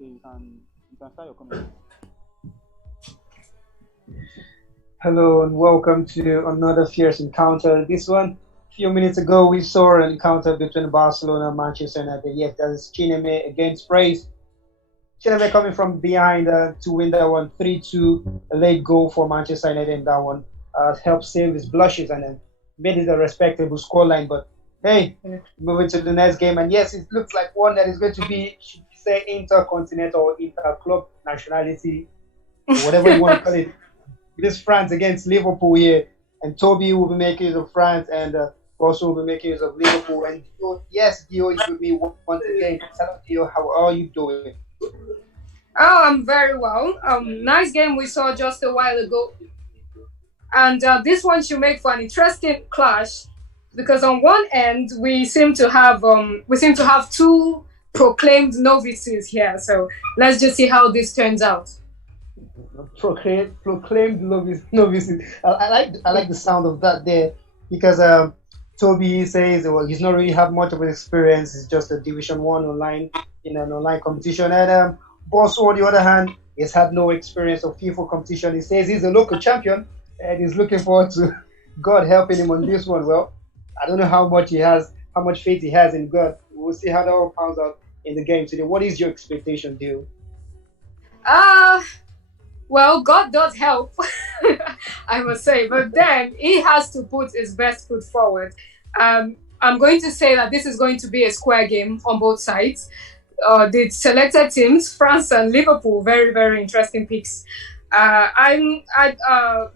Okay, you can start your comment. Hello and welcome to another fierce encounter. This one, a few minutes ago, we saw an encounter between Barcelona and Manchester United. Yes, that is Chineme against Praise. Chineme coming from behind to win that one 3-2. A late goal for Manchester United in that one helped save his blushes and then made it a respectable scoreline. But hey, moving to the next game. And yes, it looks like one that is going to be, should we say, intercontinental or inter-club nationality, whatever you want to call it. This France against Liverpool here, and Toby will be making use of France, and also will be making use of Liverpool. And yes, Dio is with me once again. Hello, Dio. How are you doing? Oh, I'm very well. Nice game we saw just a while ago, and this one should make for an interesting clash because on one end we seem to have two proclaimed novices here. So let's just see how this turns out. Proclaimed novices. I like the sound of that there because Toby says well he's not really have much of an experience. It's just a Division One online in an online competition, and Bosso on the other hand has had no experience of FIFA competition. He says he's a local champion and he's looking forward to God helping him on this one. Well, I don't know how much faith he has in God. We'll see how that all pans out in the game today. What is your expectation, Dio? Well, God does help, I must say, but then he has to put his best foot forward. I'm going to say that this is going to be a square game on both sides. The selected teams, France and Liverpool, very, very interesting picks.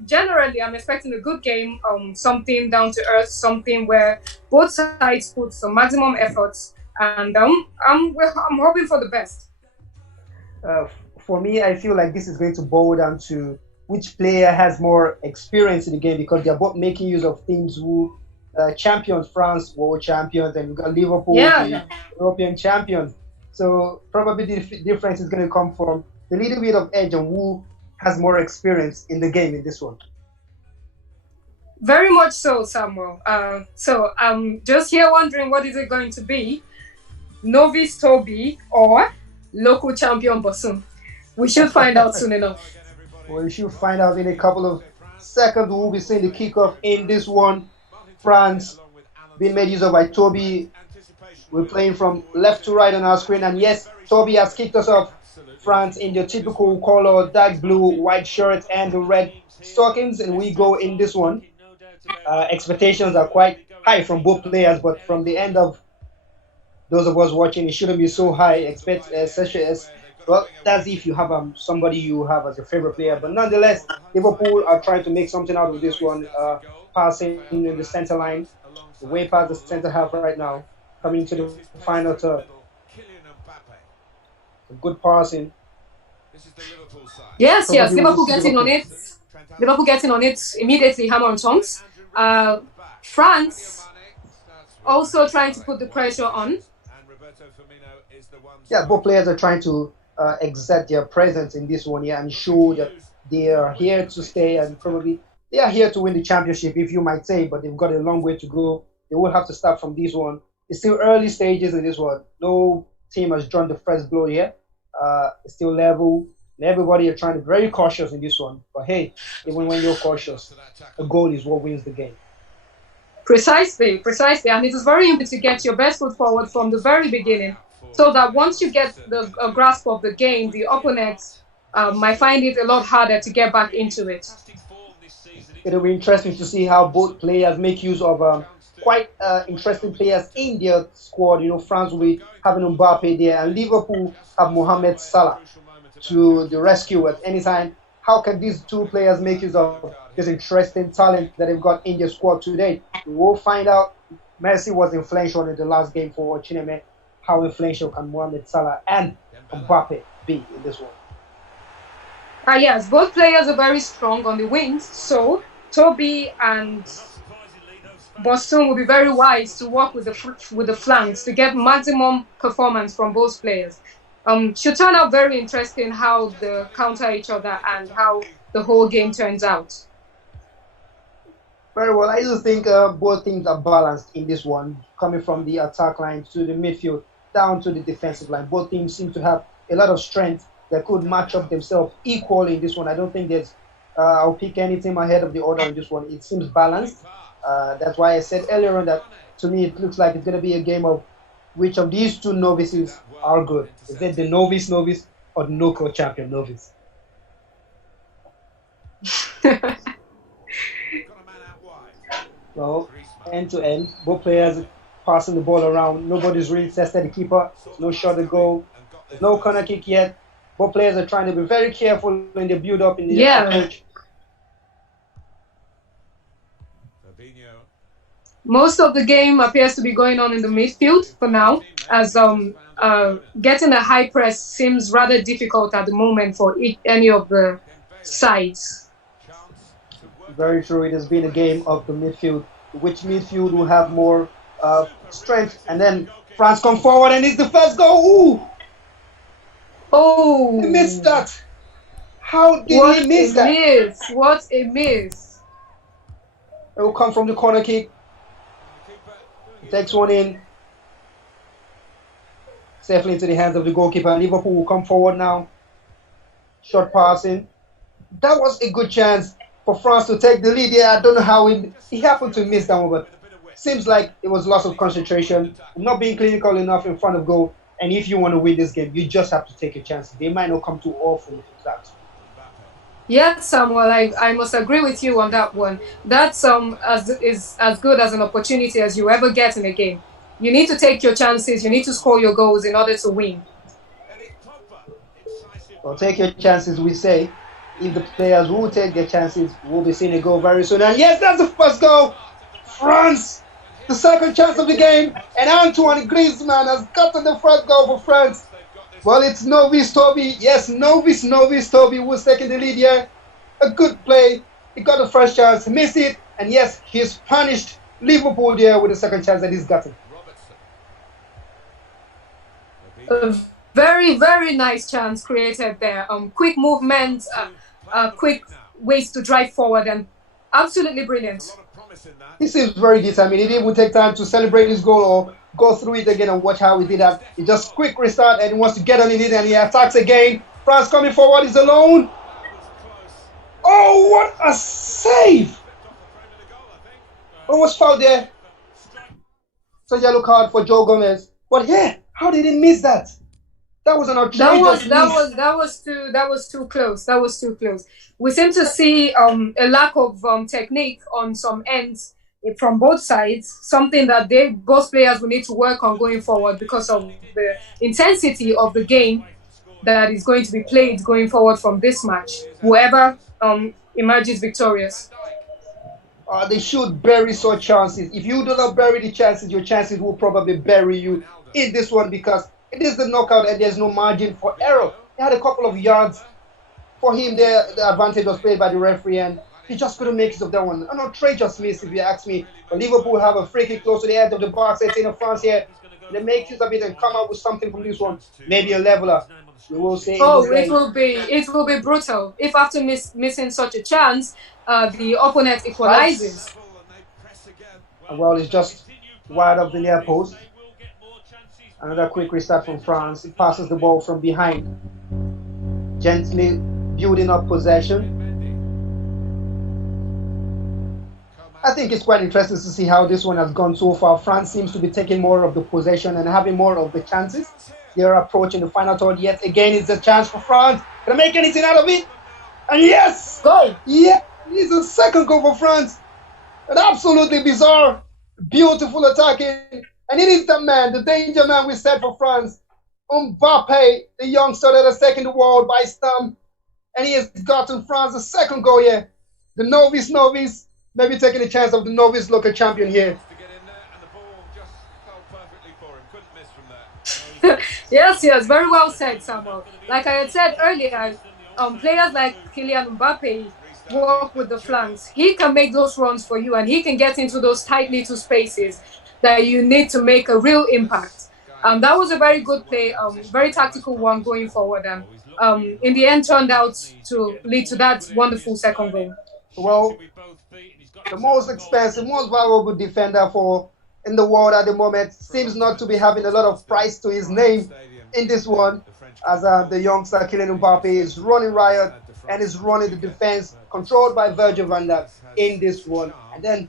Generally, I'm expecting a good game, something down to earth, something where both sides put some maximum efforts, and I'm hoping for the best. For me, I feel like this is going to boil down to which player has more experience in the game because they're both making use of teams who champions, France, world champions, and we've got Liverpool, European champions. So probably the difference is going to come from the little bit of edge on who has more experience in the game in this one. Very much so, Samuel. So I'm just here wondering what is it going to be? Novice Toby or local champion Bosun? We should find out soon enough. Well, we should find out in a couple of seconds. We'll be seeing the kickoff in this one. France being made use of by Toby. We're playing from left to right on our screen. And yes, Toby has kicked us off. France in their typical color, dark blue, white shirt, and the red stockings. And we go in this one. Expectations are quite high from both players, but from the end of those of us watching, it shouldn't be so high. Expect such as well, that's if you have somebody you have as your favorite player. But nonetheless, Liverpool are trying to make something out of this one. Passing in the center line, way past the center half right now, coming into the final third. Good passing. Yes, Liverpool getting on it. Liverpool getting on it immediately, hammer on tongs. France also trying to put the pressure on. Yeah, both players are trying to exert their presence in this one here and show that they are here to stay and probably they are here to win the championship, if you might say, but they've got a long way to go. They will have to start from this one. It's still early stages in this one. No team has drawn the first blow here. It's still level. Everybody are trying to be very cautious in this one. But hey, even when you're cautious, a goal is what wins the game. Precisely. And it is very important to get your best foot forward from the very beginning, so that once you get a grasp of the game, the opponents might find it a lot harder to get back into it. It'll be interesting to see how both players make use of quite interesting players in their squad. You know, France will be having Mbappe there, and Liverpool have Mohamed Salah to the rescue at any time. How can these two players make use of this interesting talent that they've got in their squad today? We will find out. Messi was influential in the last game for Chineme. How influential can Mohamed Salah and Mbappe be in this one? Yes, both players are very strong on the wings, so Toby and Boston will be very wise to work with the flanks to get maximum performance from both players. Should turn out very interesting how they counter each other and how the whole game turns out. Very well. I do think both teams are balanced in this one, coming from the attack line to the midfield, down to the defensive line. Both teams seem to have a lot of strength that could match up themselves equally in this one. I don't think there's I'll pick any team ahead of the other in this one. It seems balanced. That's why I said earlier on that to me it looks like it's going to be a game of which of these two novices are good. Is it the novice or the no-code champion novice? Well, end to end, both players passing the ball around. Nobody's really tested the keeper. No shot to goal. No corner kick yet. Both players are trying to be very careful in the build-up in the approach. Most of the game appears to be going on in the midfield for now, as getting a high press seems rather difficult at the moment for any of the sides. Very true. It has been a game of the midfield. Which midfield will have more strength? And then France come forward and it's the first goal. Ooh! Oh! He missed that. How did he miss that? What a miss! It will come from the corner kick. He takes one in. Safely into the hands of the goalkeeper. Liverpool will come forward now. Short passing. That was a good chance for France to take the lead. Yeah, I don't know how he happened to miss that one, but seems like it was loss of concentration, not being clinical enough in front of goal. And if you want to win this game, you just have to take a chance. They might not come too often with that. Yeah, Samuel, I must agree with you on that one. That's is as good as an opportunity as you ever get in a game. You need to take your chances. You need to score your goals in order to win. Well, take your chances, we say. If the players will take their chances, we'll be seeing a goal very soon. And yes, that's the first goal. France, the second chance of the game. And Antoine Griezmann has gotten the first goal for France. Well, it's novice Toby. Yes, novice Toby was taking the lead here. A good play. He got the first chance, missed it. And yes, he's punished Liverpool there with the second chance that he's gotten. A very, very nice chance created there. Quick movement, quick ways to drive forward, and absolutely brilliant. He seems very determined. He didn't even take time to celebrate his goal or go through it again and watch how he did that. He just quick restart and he wants to get on it and he attacks again. France coming forward, is alone. Oh, what a save! Almost fouled there. So yellow card for Joe Gomez. But yeah, how did he miss that? That was an outrageous that was too close. That was too close. We seem to see a lack of technique on some ends from both sides, something that both players will need to work on going forward because of the intensity of the game that is going to be played going forward from this match. Whoever emerges victorious. They should bury such chances. If you do not bury the chances, your chances will probably bury you in this one because it is the knockout and there's no margin for error. They had a couple of yards for him there. The advantage was played by the referee and he just couldn't make use of that one. An outrageous miss if you ask me. But Liverpool have a free kick close to the edge of the box. 18 of France here. They make use of it and come out with something from this one. Maybe a leveler. We will say. Oh, it will be brutal. If after missing such a chance, the opponent equalizes. Well, it's just wide of the near post. Another quick restart from France. It passes the ball from behind. Gently building up possession. I think it's quite interesting to see how this one has gone so far. France seems to be taking more of the possession and having more of the chances. They're approaching the final third yet again. It's a chance for France. Can I make anything out of it? And yes! Goal! Yeah, it's a second goal for France. And absolutely bizarre. Beautiful attacking. And it is the man, the danger man we said for France. Mbappe, the youngster that has taken the world by storm. And he has gotten France a second goal here. The novice, maybe taking a chance of the novice local champion here. Yes, very well said, Samuel. Like I had said earlier, players like Kylian Mbappe work with the flanks. He can make those runs for you and he can get into those tight little spaces that you need to make a real impact. That was a very good play, very tactical one going forward. And in the end turned out to lead to that wonderful second goal. Well, the most expensive, most valuable defender in the world at the moment seems not to be having a lot of price to his name in this one. as the youngster Kylian Mbappe is running riot and is running the defense controlled by Virgil van Dijk in this one. And then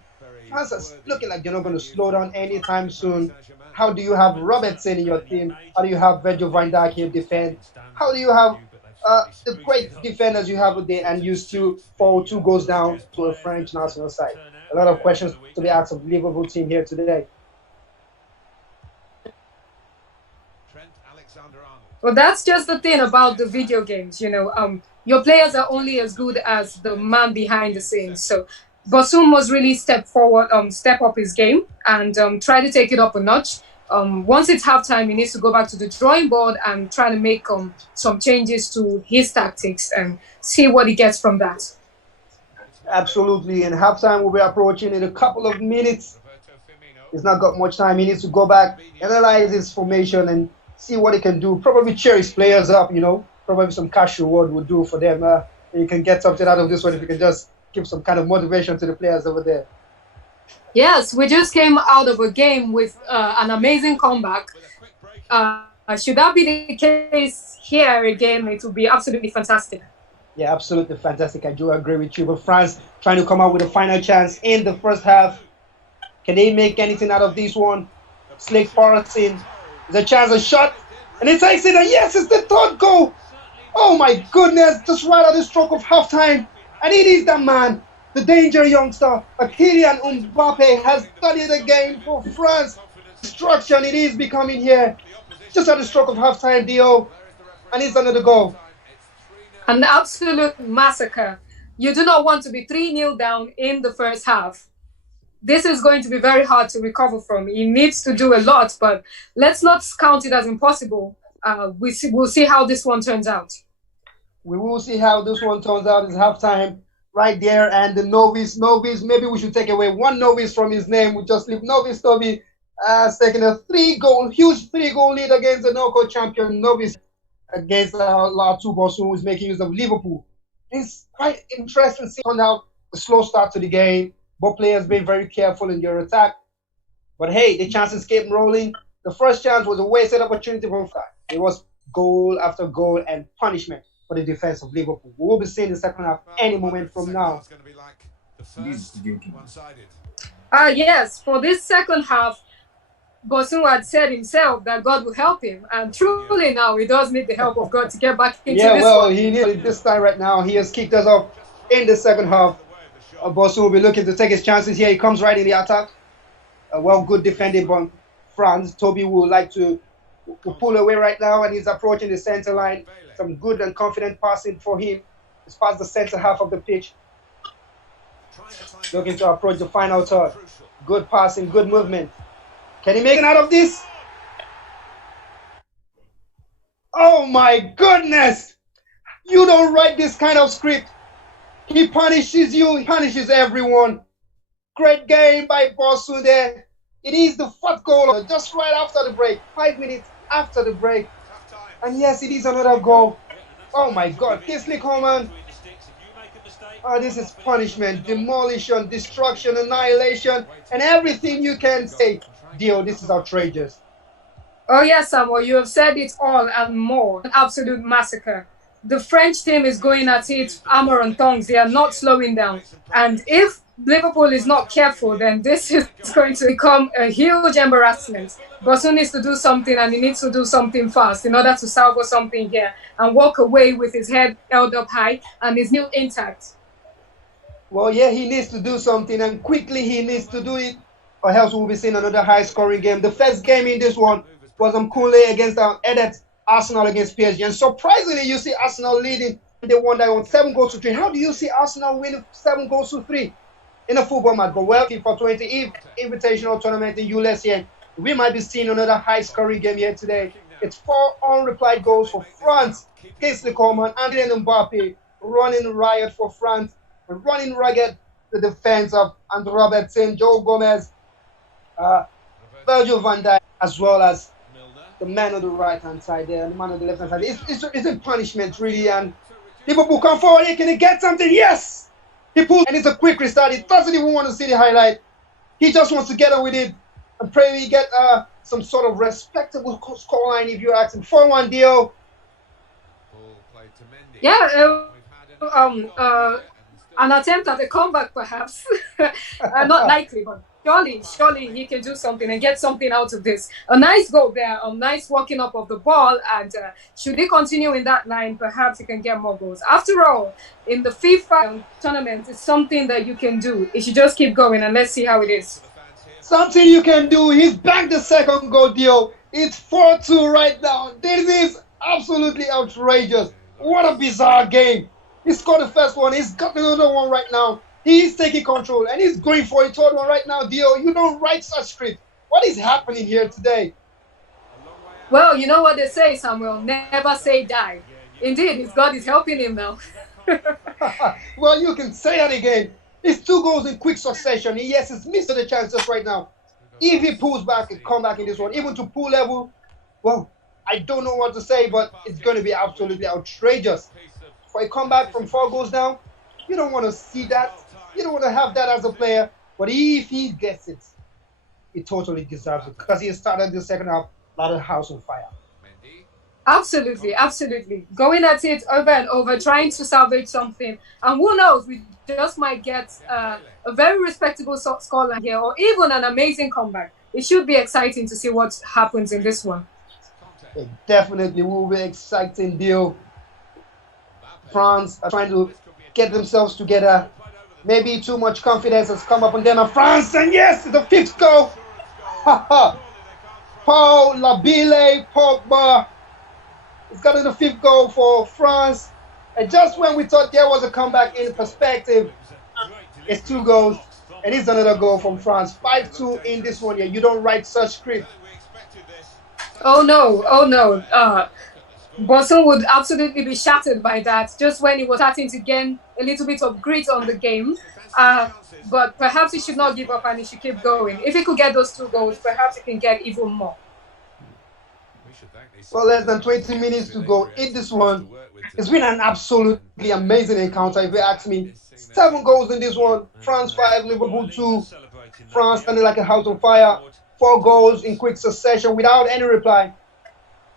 France is looking like they're not going to slow down anytime soon. How do you have Robertson in your team? How do you have Virgil van Dijk here defend? How do you have the great defenders you have today and you still fall 2 goals down to a French national side? A lot of questions to be asked of the Liverpool team here today. Well, that's just the thing about the video games, you know. Your players are only as good as the man behind the scenes. So Bosun must really step up his game and try to take it up a notch. Once it's halftime, he needs to go back to the drawing board and try to make some changes to his tactics and see what he gets from that. Absolutely, and halftime will be approaching in a couple of minutes. He's not got much time. He needs to go back, analyze his formation, and see what he can do. Probably cheer his players up, you know. Probably some cash reward would do for them. You can get something out of this one if you can just give some kind of motivation to the players over there. Yes, we just came out of a game with an amazing comeback. Should that be the case here again, it would be absolutely fantastic. Yeah, absolutely fantastic. I do agree with you. But France trying to come out with a final chance in the first half. Can they make anything out of this one? Slick Forrestin. There's a chance, a shot. And it takes it. And yes, it's the 3rd goal. Oh my goodness. Just right at the stroke of halftime. And it is that man, the danger youngster, Kylian Mbappe, has studied the game for France. Destruction it is becoming here. Just at the stroke of halftime, Dio. And it's another goal. An absolute massacre. You do not want to be 3-0 down in the first half. This is going to be very hard to recover from. He needs to do a lot, but let's not count it as impossible. We'll see how this one turns out. We will see how this one turns out. It's halftime right there. And the novice, maybe we should take away one novice from his name. We just leave novice Toby taking a huge 3-goal lead against the no-code champion novice against Olatubosun, who is making use of Liverpool. It's quite interesting seeing how a slow start to the game. Both players being very careful in their attack. But hey, the chances kept rolling. The first chance was a wasted opportunity for France. It was goal after goal and punishment for the defense of Liverpool. We will be seeing the second half any moment from now. Yes, for this second half, Bosun had said himself that God will help him. And truly now, he does need the help of God to get back into this one. He needs it this time right now. He has kicked us off in the second half. Bosun will be looking to take his chances here. He comes right in the attack. Good defending by France. Toby would like to pull away right now, and he's approaching the center line. Some good and confident passing for him. He's past the center half of the pitch. Looking to approach the final third. Good passing, good movement. Can he make it out of this? Oh my goodness! You don't write this kind of script. He punishes you, he punishes everyone. Great game by Bosun there. It is the 4th goal just right after the break. 5 minutes after the break. And yes, it is another goal. Oh my God, Kingsley Coman. Oh, this is punishment, demolition, destruction, annihilation, and everything you can say. Dio, this is outrageous. Oh yes, Samuel, you have said it all and more. An absolute massacre. The French team is going at it hammer and tongs. They are not slowing down. And if Liverpool is not careful, then this is going to become a huge embarrassment. Bosun needs to do something, and he needs to do something fast in order to salvo something here and walk away with his head held up high and his new intact. Well, yeah, he needs to do something, and quickly he needs to do it, or else we'll be seeing another high-scoring game. The first game in this one was Mkule against Edet, Arsenal against PSG. And surprisingly, you see Arsenal leading. They won that one 7-3. How do you see Arsenal winning 7-3 in a football match? But well, for 20 invitational tournament in ULES here, we might be seeing another high-scoring game here today. It's 4 unreplied goals for France. Kingsley Coman, Kylian Mbappe running riot for France, running ragged the defense of Andre Robertson, Joe Gomez, Virgil van Dijk, as well as the man on the right-hand side there, and the man on the left-hand side. It's a punishment, really, and Liverpool come forward here. Can he get something? Yes! He pulls, and it's a quick restart. He doesn't even want to see the highlight. He just wants to get on with it and pray we get some sort of respectable scoreline, if you ask him. 4-1 deal. Yeah, an attempt at a comeback, perhaps. Not likely, but surely he can do something and get something out of this. A nice goal there, a nice walking up of the ball, and should he continue in that line, perhaps he can get more goals. After all, in the FIFA tournament, it's something that you can do. It should just keep going, and let's see how it is. Something you can do. He's back the second goal, Dio. It's 4-2 right now. This is absolutely outrageous. What a bizarre game. He scored the first one. He's got another one right now. He's taking control, and he's going for a third one right now, Dio. You don't write such script. What is happening here today? Well, you know what they say, Samuel. Never say die. Indeed, his God is helping him now. Well, you can say that again. It's 2 goals in quick succession. Yes, he's missed the chances right now. If he pulls back and come back in this one, even to pool level, well, I don't know what to say, but it's going to be absolutely outrageous. For a comeback from 4 goals down, you don't want to see that. You don't want to have that as a player. But if he gets it, he totally deserves it because he started the second half like a house on fire. Absolutely, absolutely. Going at it over and over, trying to salvage something. And who knows, we just might get a very respectable scoreline here or even an amazing comeback. It should be exciting to see what happens in this one. It definitely will be exciting deal. France are trying to get themselves together. Maybe too much confidence has come up on them. And France, and yes, the 5th goal. Paul Labile Pogba. He's gotten the 5th goal for France. And just when we thought there was a comeback in perspective, it's 2 goals. And it's another goal from France. 5-2 in this one here. You don't write such script. Oh no. Bosun would absolutely be shattered by that just when he was starting to gain a little bit of grit on the game. But perhaps he should not give up and he should keep going. If he could get those 2 goals, perhaps he can get even more. Well, less than 20 minutes to go in this one. It's been an absolutely amazing encounter, if you ask me. 7 goals in this one. France 5, Liverpool 2. France standing like a house on fire. 4 goals in quick succession without any reply.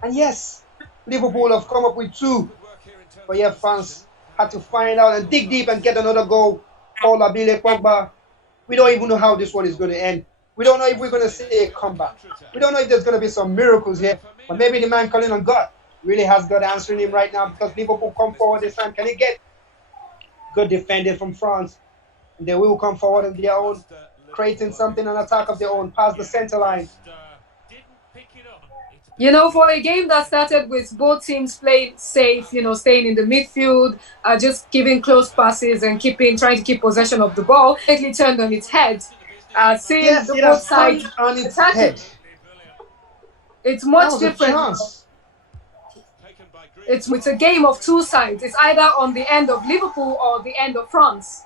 And yes, Liverpool have come up with 2. But yeah, France had to find out and dig deep and get another goal. Paul Labile Pogba. We don't even know how this one is going to end. We don't know if we're going to see a comeback. We don't know if there's going to be some miracles here. But maybe the man calling on God really has God answering him right now because Liverpool come forward this time. Can he get good defending from France? And they will come forward on their own, creating something, an attack of their own, past the center line. You know, for a game that started with both teams playing safe, you know, staying in the midfield, just giving close passes and trying to keep possession of the ball, it turned on its head. Seeing yes, the both sides on its head. It's much different. It's a game of 2 sides. It's either on the end of Liverpool or the end of France.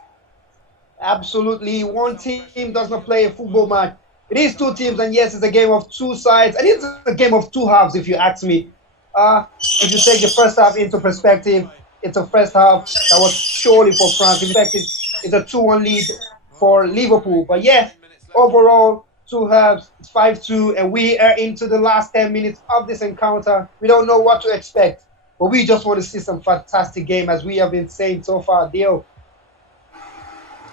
Absolutely. One team does not play a football match. It is 2 teams, and yes, it's a game of 2 sides, and it's a game of 2 halves, if you ask me. If you take the first half into perspective, it's a first half that was surely for France. In fact, it's a 2-1 lead for Liverpool. But yeah, overall, 2 halves, it's 5-2, and we are into the last 10 minutes of this encounter. We don't know what to expect, but we just want to see some fantastic game, as we have been saying so far, Dio.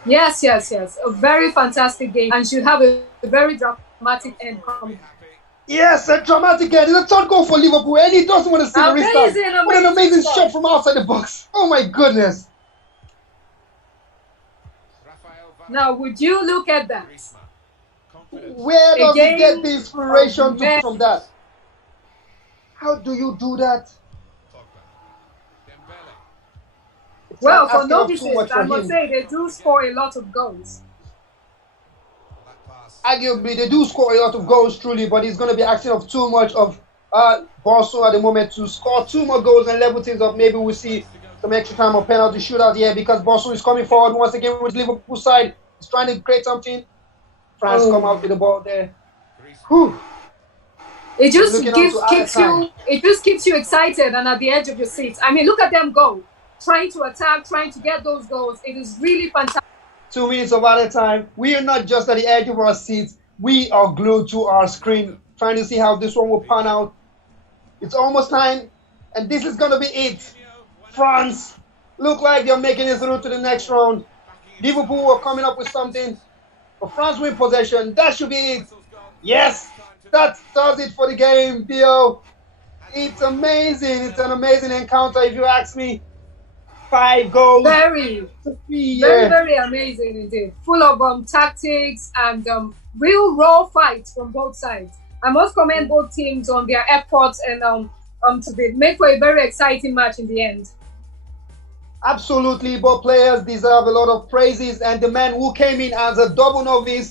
Yes. A very fantastic game and should have a very dramatic end coming. Yes, a dramatic end. It's a 3rd goal for Liverpool, and he doesn't want to see the restart. What an amazing shot from outside the box. Oh my goodness. Now, would you look at that? Where does he get the inspiration from that? How do you do that? Well, for novices, I must say they do score a lot of goals. Arguably, they do score a lot of goals, truly, but he's going to be asking of too much of Barcelona at the moment to score 2 more goals and level things up. Maybe we'll see some extra time or penalty shootout here because Barcelona is coming forward once again with Liverpool side. He's trying to create something. France come out with the ball there. Whew. It just keeps you excited and at the edge of your seat. I mean, look at them go. Trying to attack, trying to get those goals. It is really fantastic. 2 minutes of added time. We are not just at the edge of our seats. We are glued to our screen, trying to see how this one will pan out. It's almost time, and this is going to be it. France look like they're making it through to the next round. Liverpool are coming up with something. But France win possession. That should be it. Yes, that does it for the game, Theo. It's amazing. It's an amazing encounter, if you ask me. 5 goals. Very amazing indeed. Full of tactics and real raw fights from both sides. I must commend both teams on their efforts and to make for a very exciting match in the end. Absolutely, both players deserve a lot of praises, and the man who came in as a double novice